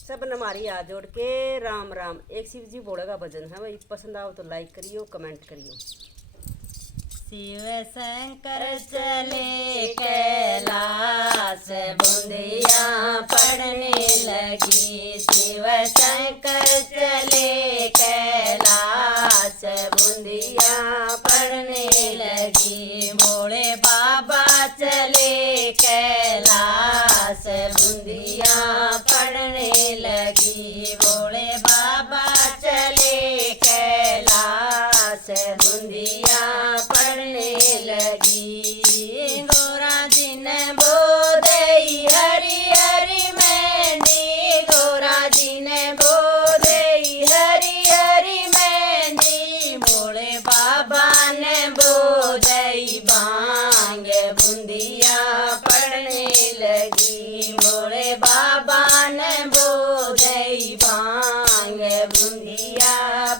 सब हमारी हाथ जोड़ के राम राम। एक शिव जी भोले का भजन है भाई, पसंद आओ तो लाइक करियो, कमेंट करियो। शिव शंकर चले कैलाश बूंदिया पड़ने लगी। शिव शंकर चले कैलाश बूंदिया पड़ने लगी। भोले बाबा चले कैलाश बूंदिया पड़ने लगी। भोले बाबा चले कैलाश बूंदिया पड़ने लगी। गोरा दिन बोधई हरि हरि मेहंदी। गोरा दिन बोधई हरि हरि मेहंदी। भोले बाबा ने बोधई भांग बूंदिया पड़ने लगी। भोले बाबा ने बोधई भांग बूंदिया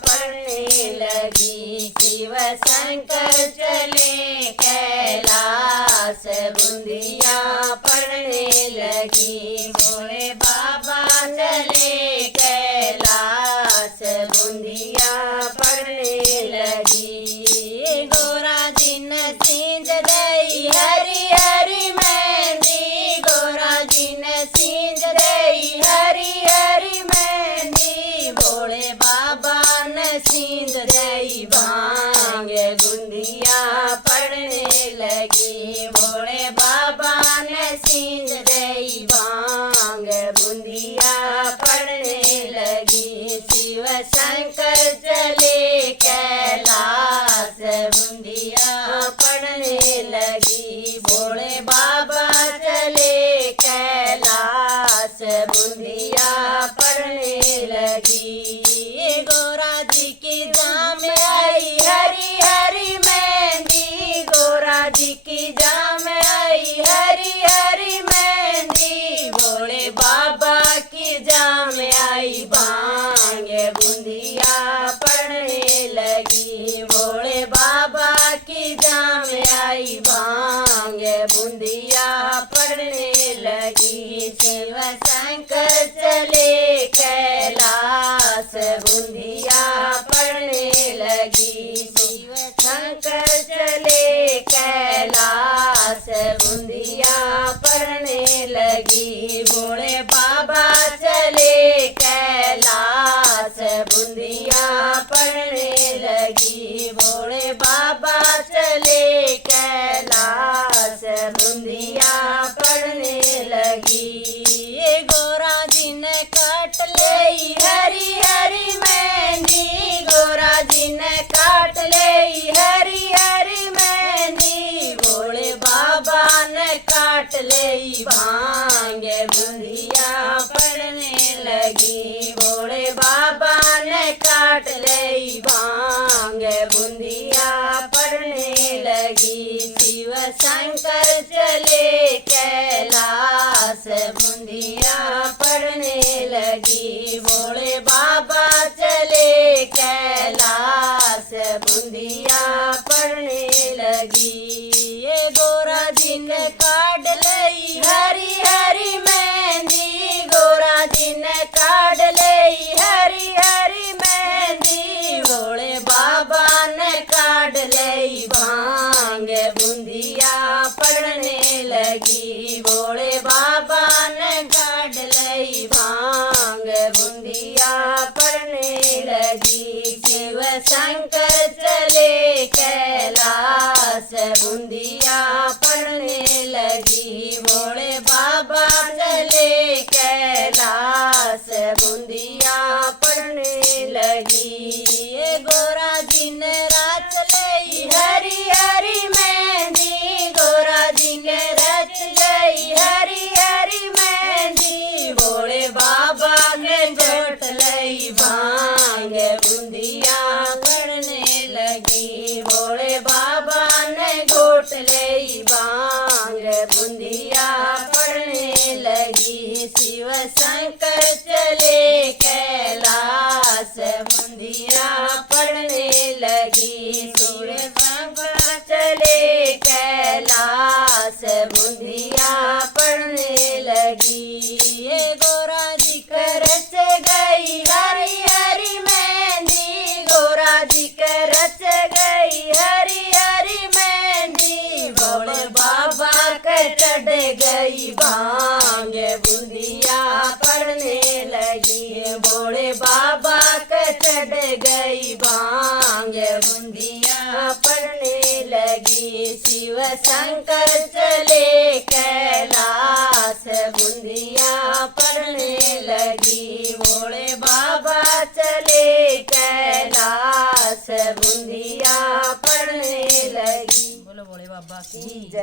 पड़ने लगी। शिव शंकर चले कैलाश बूंदिया पड़ने लगी। भोले बाबा चले कैलाश बूंदिया पड़ने लगी। गोरा दिन सींज दई हरि हरि मेहंदी। गोरा दिन सींज दई हरि हरि मेहंदी। भोले बाबा ने सींज दई भांग बूंदिया पड़ने लगी। भोले बाबा ने सींज दई भांग बूंदिया पड़ने लगी। शिव शंकर चले कैलाश बूंदिया पड़ने लगी। भोले बाबा चले कैलाश बूंदिया पड़ने लगी। गोरा जी की जाम आई हरि हरि मेहंदी। गोरा जी की जाम आई हरि हरि मेहंदी। भोले बाबा की जाम आई भांग बूंदिया पड़ने लगी। भोले बाबा की जाम आई भांग बूंदिया पड़ने लगी। शिव शंकर चले कैलाश बूंदिया पड़ने लगी। शिव शंकर चले कैलाश बूंदिया पड़ने लगी। भोले बाबा चले कैलाश बूंदिया पड़ने लगी। भोले बाबा चले कैलाश बूंदिया पड़ने लगी। गोरा दिन काट ले हरि हरि मेहंदी। गोरा दिन काट ले हरि हरि मेहंदी। भोले बाबा ने काट ले भांग बूंदिया पड़ने लगी। भोले बाबा ने काट ले भांग बूंदिया पड़ने लगी। शिव शंकर चले कैलाश बूंदिया पड़ने लगी। भोले बाबा चले कैलाश बूंदिया पड़ने लगी। गोरा दिन काट लई हरि हरि मेहंदी। गोरा दिन काट लई हरि हरि मेहंदी। भोले बाबा ने काट लई भांग बूंदिया पड़ने लगी। भोले बाबा ने काट लई भांग बूंदिया पड़ने लगी। शिव शंकर चले कैलाश बूंदिया पड़ने लगी। भोले बाबा चले कैलाश बूंदिया पड़ने लगी। गोरा दिन रात लई हरि हरि मेहंदी। गोरा दिन रच गई हरि हरि मेहंदी। भोले बाबा ने जोट लई भांग बूंदिया पड़ने लगी। भोले बाबा ने गोट लई भांग बूंदिया पड़ने लगी। शिव शंकर चले कैलाश बूंदिया पड़ने लगी। सूर्य बाबा चले कैलाश बूंदिया पड़ने लगी। ये गोरा जी कर गई भांग बूंदिया पड़ने लगी। भोले बाबा के चढ़ गई भांग बूंदिया पड़ने लगी। शिव शंकर चले कैलाश बूंदिया पड़ने लगी। भोले बाबा चले कैलाश बूंदिया पड़ने लगी। बोलो भोले बाबा की जय।